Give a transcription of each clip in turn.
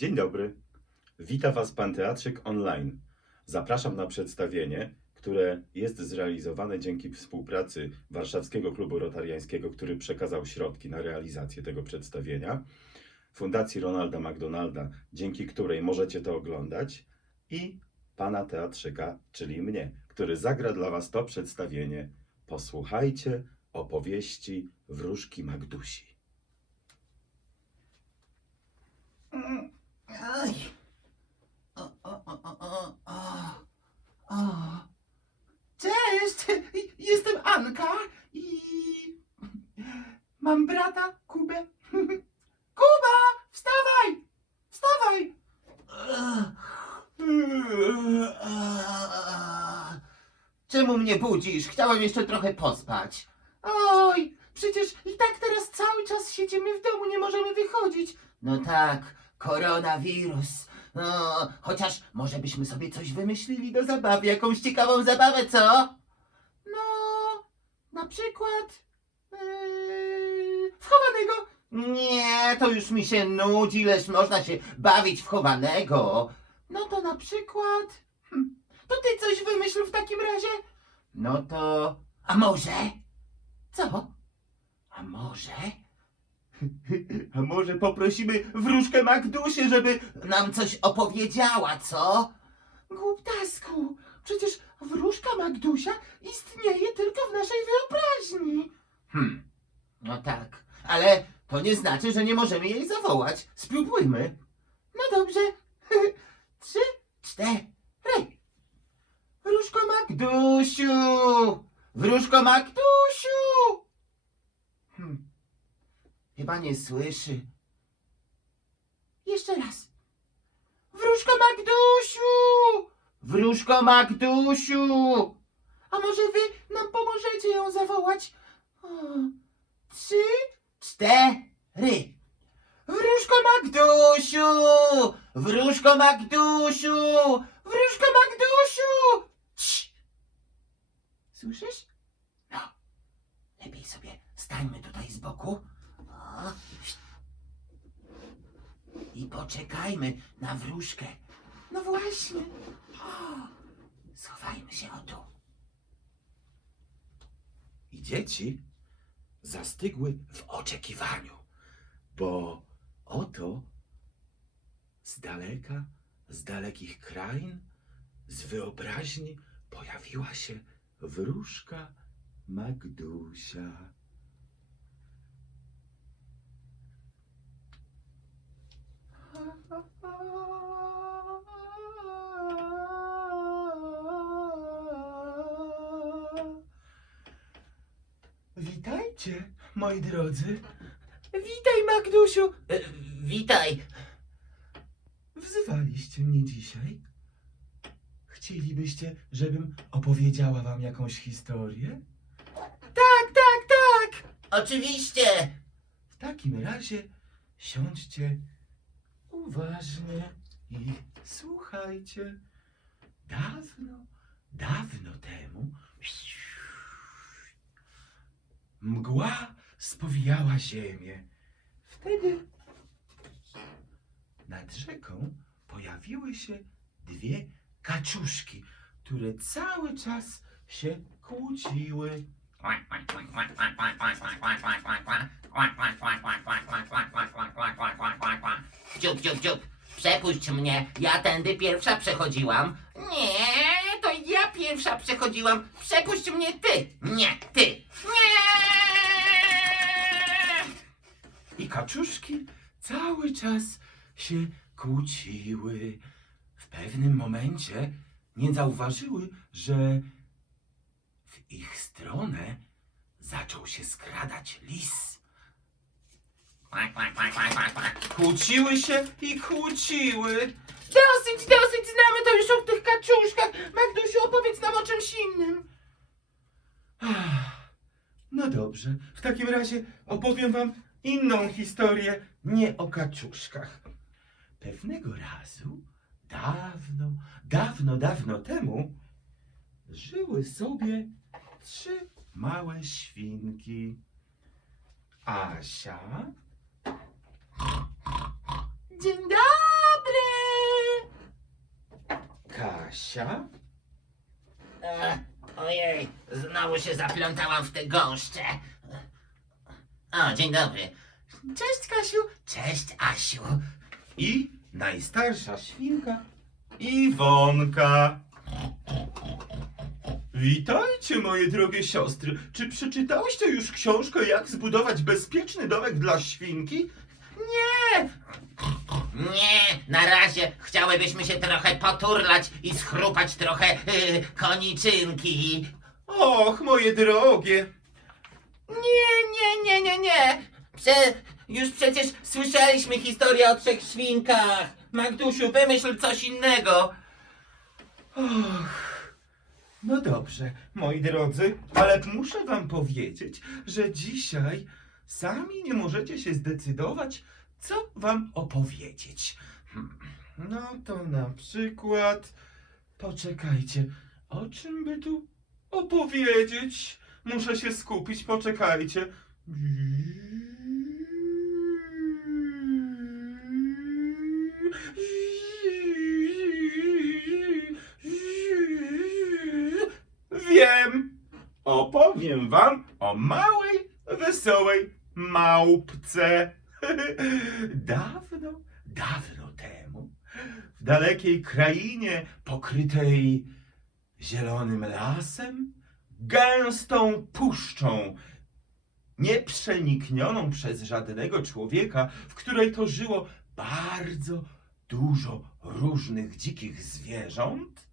Dzień dobry. Witam Was Pan Teatrzyk Online. Zapraszam na przedstawienie, które jest zrealizowane dzięki współpracy Warszawskiego Klubu Rotariańskiego, który przekazał środki na realizację tego przedstawienia, Fundacji Ronalda McDonalda, dzięki której możecie to oglądać, i Pana Teatrzyka, czyli mnie, który zagra dla Was to przedstawienie. Posłuchajcie opowieści Wróżki Magdusi. Aj. O, o, o, o, o, o. o. Cześć! Jestem Anka i mam brata Kubę. Kuba! Wstawaj! Wstawaj! Czemu mnie budzisz? Chciałem jeszcze trochę pospać. Oj, przecież i tak teraz cały czas siedzimy w domu, nie możemy wychodzić. No tak, koronawirus. No, chociaż może byśmy sobie coś wymyślili do zabawy, jakąś ciekawą zabawę, co? No, na przykład yy, wchowanego. Nie, to już mi się nudzi, ileż można się bawić w chowanego. No to na przykład... Hm, to ty coś wymyśl w takim razie? No to... A może? Co? A może? A może poprosimy wróżkę Magdusię, żeby nam coś opowiedziała, co? Głuptasku, przecież wróżka Magdusia istnieje tylko w naszej wyobraźni. Hmm, no tak, ale to nie znaczy, że nie możemy jej zawołać. Spróbujmy. No dobrze. Trzy, cztery. Wróżko Magdusiu! Wróżko Magdusiu! Hmm. Chyba nie słyszy. Jeszcze raz. Wróżko Magdusiu! Wróżko Magdusiu! A może wy nam pomożecie ją zawołać? O, trzy, cztery. Wróżko Magdusiu! Wróżko Magdusiu! Wróżko Magdusiu! Słyszysz? No, lepiej sobie stańmy tutaj z boku. O. I poczekajmy na wróżkę. No właśnie. O. Schowajmy się o tu. I dzieci zastygły w oczekiwaniu, bo oto z daleka, z dalekich krain, z wyobraźni pojawiła się wróżka Magdusia. Witajcie, moi drodzy. Witaj, Magdusiu. E, witaj. Wzywaliście mnie dzisiaj? Chcielibyście, żebym opowiedziała wam jakąś historię? Tak, tak, tak. Oczywiście. W takim razie siądźcie uważnie i słuchajcie. Dawno, dawno temu mgła spowijała ziemię. Wtedy nad rzeką pojawiły się dwie kaczuszki, które cały czas się kłóciły. Dziób, dziób, dziób. Przepuść mnie. Ja tędy pierwsza przechodziłam. Nie, to ja pierwsza przechodziłam. Przepuść mnie ty. Nie, ty. Nie. I kaczuszki cały czas się kłóciły. Pewnym momencie nie zauważyły, że w ich stronę zaczął się skradać lis. Kłóciły się i kłóciły. Dosyć, dosyć. Znamy to już o tych kaczuszkach. Magdusiu, opowiedz nam o czymś innym. No dobrze, w takim razie opowiem wam inną historię, nie o kaczuszkach. Pewnego razu, dawno, dawno, dawno temu, żyły sobie trzy małe świnki. Asia, Dzień dobry. Kasia? E, ojej, znowu się zaplątałam w tę gąszczę. O, dzień dobry. Cześć, Kasiu. Cześć, Asiu. I najstarsza świnka Iwonka. Witajcie, moje drogie siostry. Czy przeczytałyście już książkę Jak zbudować bezpieczny domek dla świnki? Nie! Nie, na razie chciałybyśmy się trochę poturlać i schrupać trochę y, koniczynki. Och, moje drogie. Nie, nie, nie, nie, nie. Prze, już przecież słyszeliśmy historię o trzech świnkach. Magdusiu, wymyśl coś innego. Och, no dobrze, moi drodzy, ale muszę wam powiedzieć, że dzisiaj sami nie możecie się zdecydować, co wam opowiedzieć. No to na przykład, poczekajcie, o czym by tu opowiedzieć? Muszę się skupić, poczekajcie. Opowiem wam o małej, wesołej małpce. Dawno, dawno temu, w dalekiej krainie pokrytej zielonym lasem, gęstą puszczą, nieprzeniknioną przez żadnego człowieka, w której to żyło bardzo dużo różnych dzikich zwierząt,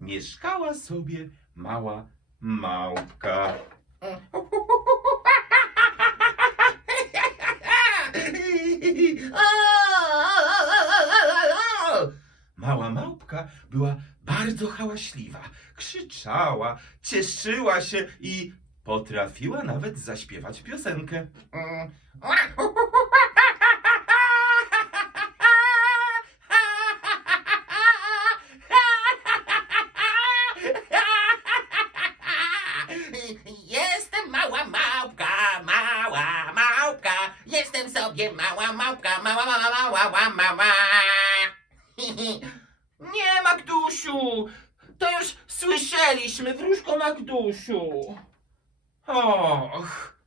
mieszkała sobie mała małpka. Mała małpka była bardzo hałaśliwa, krzyczała, cieszyła się i potrafiła nawet zaśpiewać piosenkę. Mała. Nie, Magdusiu, to już słyszeliśmy, wróżko Magdusiu. Och!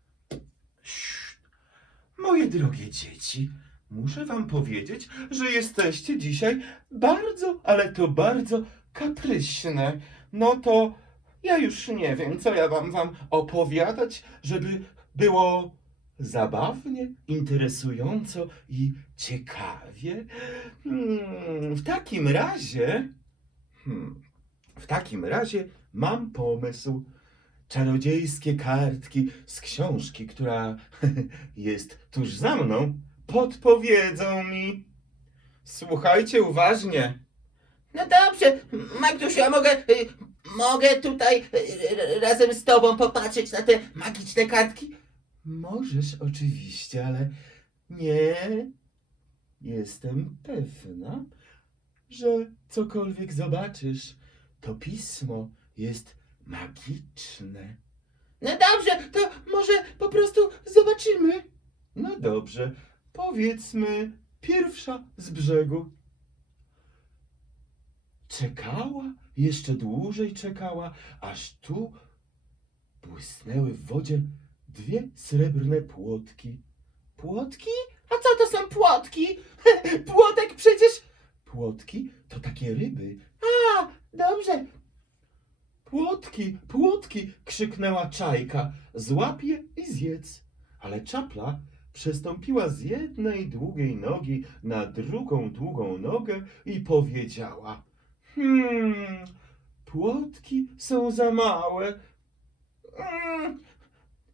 Moje drogie dzieci, muszę wam powiedzieć, że jesteście dzisiaj bardzo, ale to bardzo kapryśne. No to ja już nie wiem, co ja wam wam opowiadać, żeby było zabawnie, interesująco i ciekawie. Hmm, w takim razie... Hmm, w takim razie mam pomysł czarodziejskie kartki z książki, która jest tuż za mną, podpowiedzą mi. Słuchajcie uważnie. No dobrze, Magdusiu, a mogę, y, mogę tutaj y, razem z tobą popatrzeć na te magiczne kartki? Możesz oczywiście, ale nie jestem pewna, że cokolwiek zobaczysz, to pismo jest magiczne. No dobrze, to może po prostu zobaczymy. No dobrze, powiedzmy pierwsza z brzegu. Czekała, jeszcze dłużej czekała, aż tu błysnęły w wodzie dwie srebrne płotki. Płotki? A co to są płotki? Płotek przecież... Płotki to takie ryby. A, dobrze. Płotki, płotki! krzyknęła czajka. Złap je i zjedz. Ale czapla przestąpiła z jednej długiej nogi na drugą długą nogę i powiedziała: Hmm, płotki są za małe. Mm,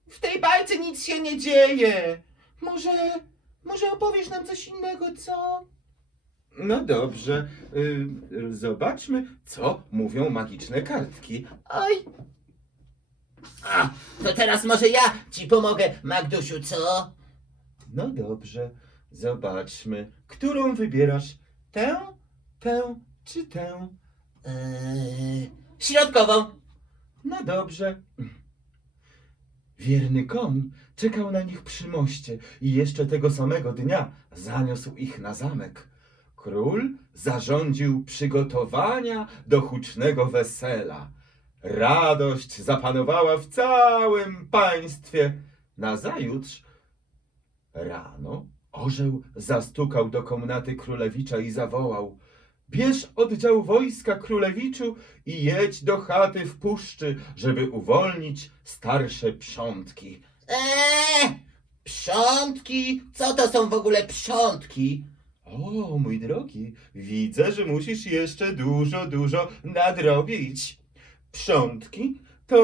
w tej bajce nic się nie dzieje. Może, może opowiesz nam coś innego, co? No dobrze, y, zobaczmy, co mówią magiczne kartki. Oj. A, to teraz może ja ci pomogę, Magdusiu, co? No dobrze, zobaczmy, którą wybierasz? Tę, tę czy tę? Eee, środkową. No dobrze. Wierny koń czekał na nich przy moście i jeszcze tego samego dnia zaniósł ich na zamek. król zarządził przygotowania do hucznego wesela. Radość zapanowała w całym państwie. Nazajutrz rano orzeł zastukał do komnaty królewicza i zawołał: Bierz oddział wojska królewiczu i jedź do chaty w puszczy, żeby uwolnić starsze przątki. Eee, przątki? Co to są w ogóle przątki? O, mój drogi, widzę, że musisz jeszcze dużo, dużo nadrobić. Przątki to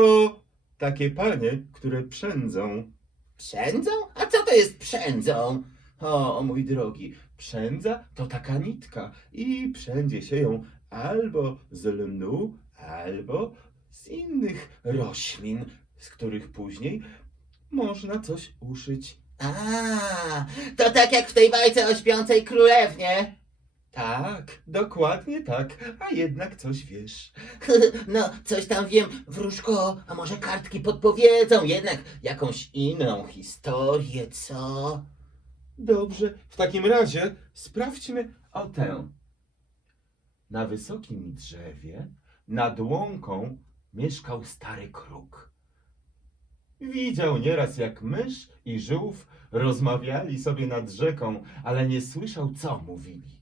takie panie, które przędzą. Przędzą? A co to jest przędzą? O, mój drogi, przędza to taka nitka i przędzie się ją albo z lnu, albo z innych roślin, z których później można coś uszyć. A, to tak jak w tej bajce o śpiącej królewnie. Tak, dokładnie tak, a jednak coś wiesz. No, coś tam wiem, wróżko, a może kartki podpowiedzą jednak jakąś inną historię, co? Dobrze, w takim razie sprawdźmy o tę. Na wysokim drzewie, nad łąką, mieszkał stary kruk. Widział nieraz, jak mysz i żółw rozmawiali sobie nad rzeką, ale nie słyszał, co mówili.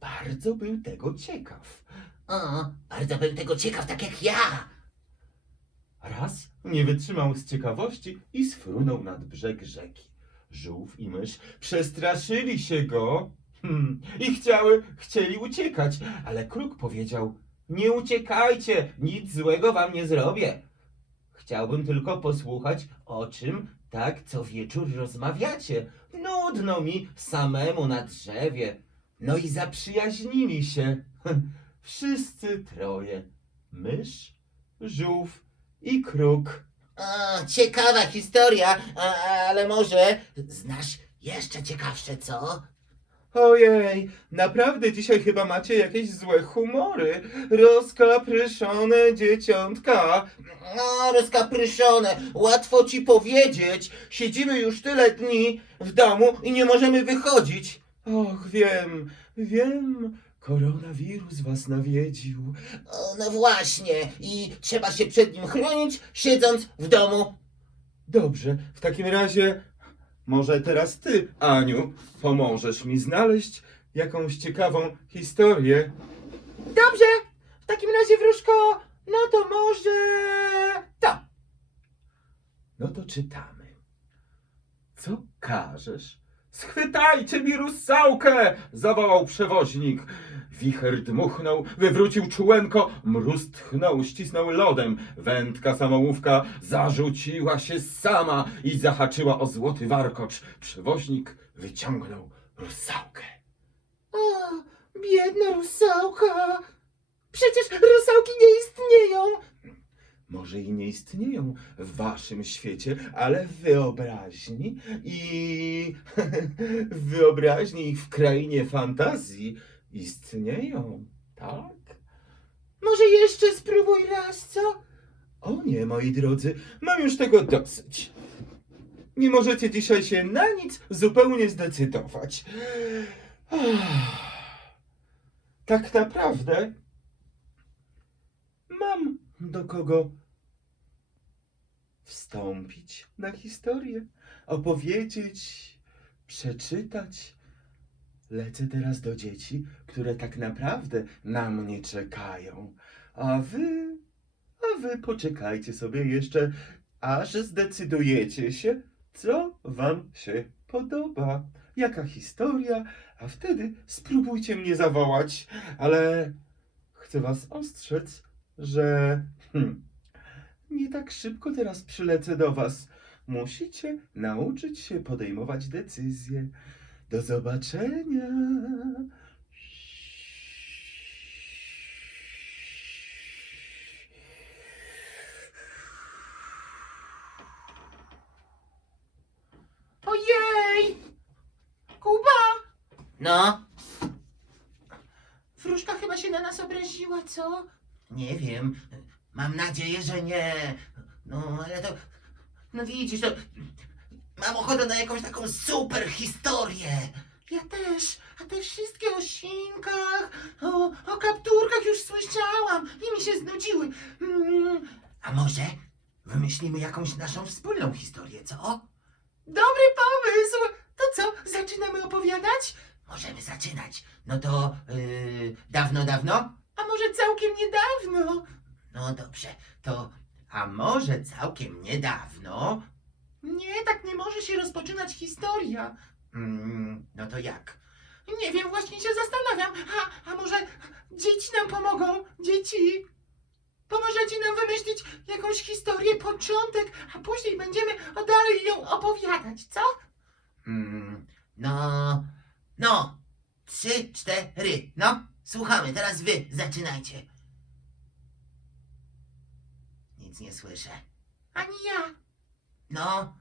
Bardzo był tego ciekaw. O, bardzo bym tego ciekaw, tak jak ja. Raz nie wytrzymał z ciekawości i sfrunął nad brzeg rzeki. Żółw i mysz przestraszyli się go hmm, i chciały, chcieli uciekać, ale kruk powiedział: Nie uciekajcie, nic złego wam nie zrobię. Chciałbym tylko posłuchać, o czym tak co wieczór rozmawiacie. Nudno mi samemu na drzewie. No i zaprzyjaźnili się. Wszyscy troje: mysz, żółw i kruk. Ciekawa historia, a, ale może znasz jeszcze ciekawsze, co? Ojej, naprawdę dzisiaj chyba macie jakieś złe humory. Rozkapryszone dzieciątka. No, rozkapryszone, łatwo ci powiedzieć. Siedzimy już tyle dni w domu i nie możemy wychodzić. Och, wiem, wiem, koronawirus was nawiedził. O, no właśnie, i trzeba się przed nim chronić, siedząc w domu. Dobrze, w takim razie może teraz ty, Aniu, pomożesz mi znaleźć jakąś ciekawą historię. Dobrze, w takim razie, wróżko, no to może to. No to czytamy. Co każesz? Schwytajcie mi rusałkę! zawołał przewoźnik. Wicher dmuchnął, wywrócił czułenko, mróz tchnął, ścisnął lodem. Wędka samołówka zarzuciła się sama i zahaczyła o złoty warkocz. Przewoźnik wyciągnął rusałkę. O, biedna rusałka. Przecież rusałki nie istnieją. Może i nie istnieją w waszym świecie, ale w wyobraźni i w wyobraźni i w krainie fantazji istnieją, tak? Może jeszcze spróbuj raz, co? O nie, moi drodzy, mam już tego dosyć. Nie możecie dzisiaj się na nic zupełnie zdecydować. Tak naprawdę mam do kogo wstąpić na historię, opowiedzieć, przeczytać. Lecę teraz do dzieci, które tak naprawdę na mnie czekają. A wy a wy poczekajcie sobie jeszcze, aż zdecydujecie się, co wam się podoba. Jaka historia, a wtedy spróbujcie mnie zawołać. Ale chcę was ostrzec, że hmm, nie tak szybko teraz przylecę do was. Musicie nauczyć się podejmować decyzje. Do zobaczenia. Ojej! Kuba! No? Wróżka chyba się na nas obraziła, co? Nie wiem. Mam nadzieję, że nie. No, ale to... No widzisz, to... Mam ochotę na jakąś taką super historię. Ja też, a te wszystkie o świnkach, o, o kapturkach już słyszałam i mi się znudziły. Mm, a może wymyślimy jakąś naszą wspólną historię, co? Dobry pomysł! To co, zaczynamy opowiadać? Możemy zaczynać. No to yy, dawno, dawno? A może całkiem niedawno? No dobrze, to a może całkiem niedawno? Nie, tak nie może się rozpoczynać historia. Mm, no to jak? Nie wiem, właśnie się zastanawiam. A, a może dzieci nam pomogą? Dzieci? Pomożecie nam wymyślić jakąś historię, początek, a później będziemy dalej ją opowiadać, co? Mm, no, no, trzy, cztery, no, słuchamy, teraz wy zaczynajcie. Nic nie słyszę. Ani ja. No.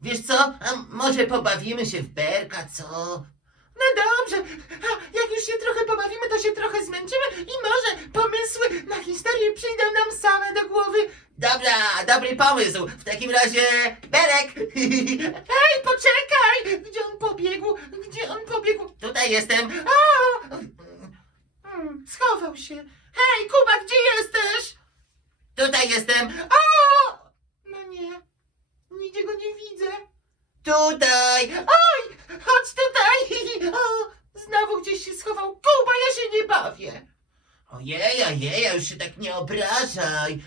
Wiesz co, a może pobawimy się w berka, co? No dobrze, a jak już się trochę pobawimy, to się trochę zmęczymy i może pomysły na historię przyjdą nam same do głowy. Dobra, dobry pomysł. W takim razie, Berek! Hej, poczekaj! Gdzie on pobiegł? Gdzie on pobiegł? Tutaj jestem. O! Hmm, schował się. Hej, Kuba, gdzie jesteś? Tutaj jestem. O! No nie, nigdzie go nie widzę. Tutaj! Oj! Chodź tutaj! O, znowu gdzieś się schował. Kuba, ja się nie bawię. Ojej, ojej, już się tak nie obrażaj.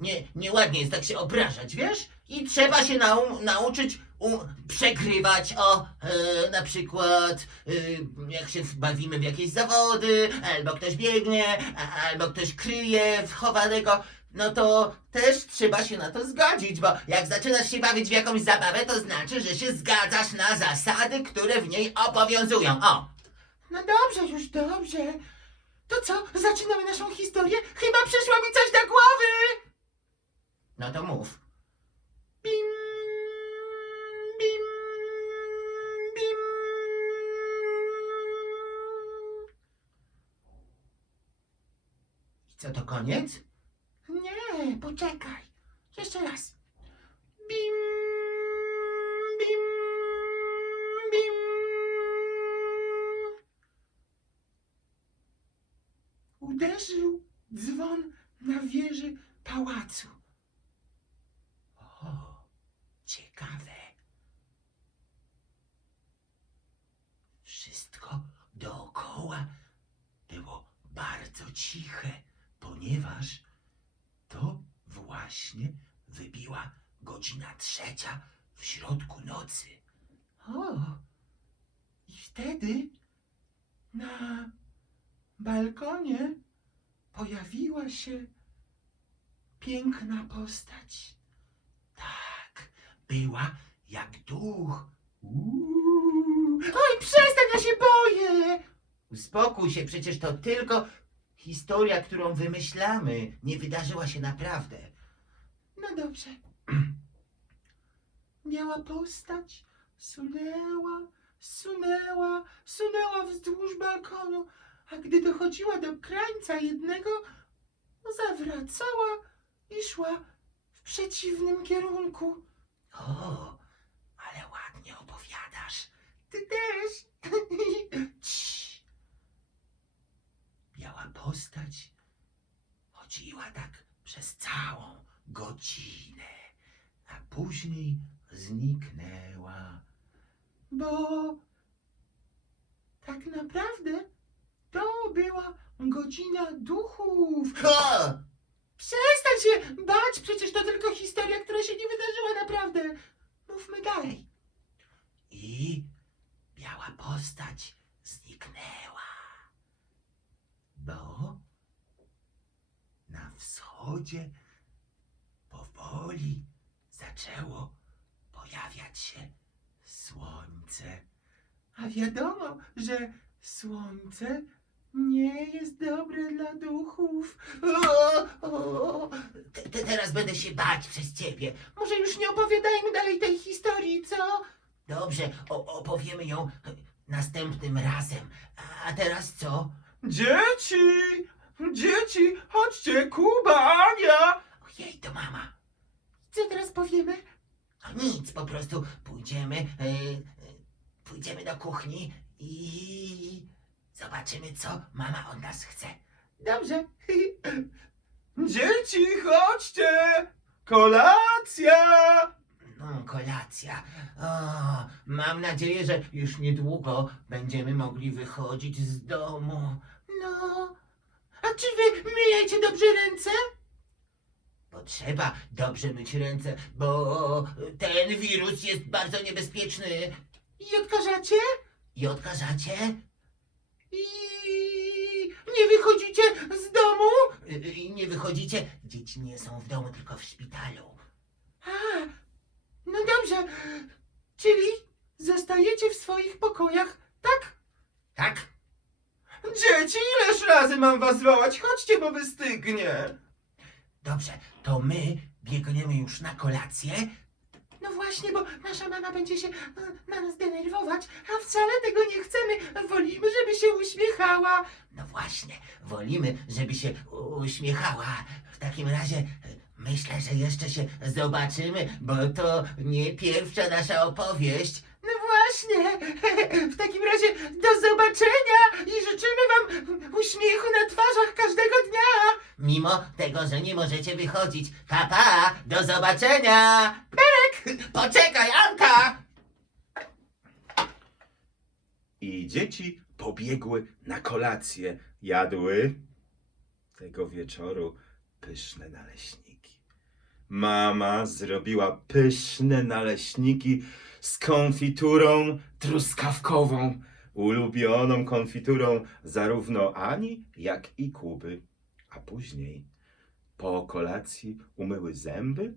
Nie, nieładnie jest tak się obrażać, wiesz? I trzeba się nau nauczyć u przegrywać, o, e, na przykład, e, jak się bawimy w jakieś zawody, albo ktoś biegnie, a, albo ktoś kryje chowanego, no to też trzeba się na to zgodzić, bo jak zaczynasz się bawić w jakąś zabawę, to znaczy, że się zgadzasz na zasady, które w niej obowiązują. O! No dobrze, już dobrze. To co, zaczynamy naszą historię? Chyba przyszło mi coś do głowy! No to mów. Bim, bim, bim. I co to koniec? Poczekaj. Jeszcze raz. Bim, bim, bim. Uderzył dzwon na wieży pałacu. O, ciekawe. Wszystko dookoła było bardzo ciche, ponieważ właśnie wybiła godzina trzecia w środku nocy. O, i wtedy na balkonie pojawiła się piękna postać. Tak, była jak duch. Uuu. Oj, przestań, ja się boję! Uspokój się, przecież to tylko historia, którą wymyślamy. Nie wydarzyła się naprawdę. Dobrze. Miała postać, sunęła, sunęła, sunęła wzdłuż balkonu, a gdy dochodziła do krańca jednego, zawracała i szła w przeciwnym kierunku. O, ale ładnie opowiadasz. Ty też. Cii. Biała postać chodziła tak przez całą godzinę, a później zniknęła. Bo tak naprawdę to była godzina duchów. Przestań się bać, przecież to tylko historia, która się nie wydarzyła naprawdę. Mówmy dalej. I biała postać zniknęła, bo na wschodzie powoli zaczęło pojawiać się słońce. A wiadomo, że słońce nie jest dobre dla duchów. Te, te, teraz będę się bać przez ciebie. Może już nie opowiadajmy dalej tej historii, co? Dobrze, opowiemy ją następnym razem. A teraz co? Dzieci! Dzieci! Chodźcie, Kuba, Ania! Ojej, to mama. Co teraz powiemy? Nic, po prostu pójdziemy, e, pójdziemy do kuchni i zobaczymy, co mama od nas chce. Dobrze. Dzieci, chodźcie! Kolacja! No, kolacja. O, mam nadzieję, że już niedługo będziemy mogli wychodzić z domu. No. A czy wy myjecie dobrze ręce? Potrzeba dobrze myć ręce, bo ten wirus jest bardzo niebezpieczny. I odkażacie? I odkażacie? I nie wychodzicie z domu? I nie wychodzicie? Dzieci nie są w domu, tylko w szpitalu. A, no dobrze. Czyli zostajecie w swoich pokojach, tak? Tak. Dzieci, ileż razy mam was wołać? Chodźcie, bo wystygnie. Dobrze, to my biegniemy już na kolację. No właśnie, bo nasza mama będzie się e, na nas denerwować, a wcale tego nie chcemy. Wolimy, żeby się uśmiechała. No właśnie, wolimy, żeby się uśmiechała. W takim razie e, myślę, że jeszcze się zobaczymy, bo to nie pierwsza nasza opowieść. No właśnie, w takim razie do zobaczenia i życzymy wam uśmiechu na twarzach każdego dnia. Mimo tego, że nie możecie wychodzić. Papa, pa, do zobaczenia! Perek! Poczekaj, Anka! I dzieci pobiegły na kolację. Jadły tego wieczoru pyszne naleśniki. Mama zrobiła pyszne naleśniki z konfiturą truskawkową, ulubioną konfiturą zarówno Ani, jak i Kuby. A później po kolacji umyły zęby,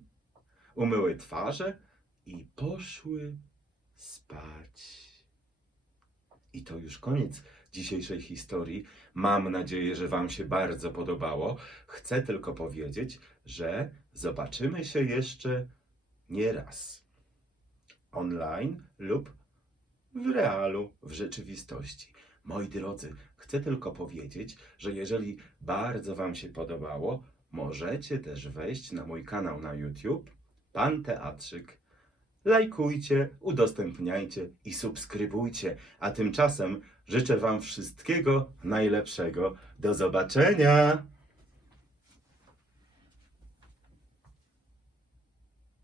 umyły twarze i poszły spać. I to już koniec dzisiejszej historii. Mam nadzieję, że Wam się bardzo podobało. Chcę tylko powiedzieć, że zobaczymy się jeszcze nie raz. Online lub w realu, w rzeczywistości. Moi drodzy, chcę tylko powiedzieć, że jeżeli bardzo Wam się podobało, możecie też wejść na mój kanał na YouTube, Pan Teatrzyk. Lajkujcie, udostępniajcie i subskrybujcie. A tymczasem życzę Wam wszystkiego najlepszego. Do zobaczenia!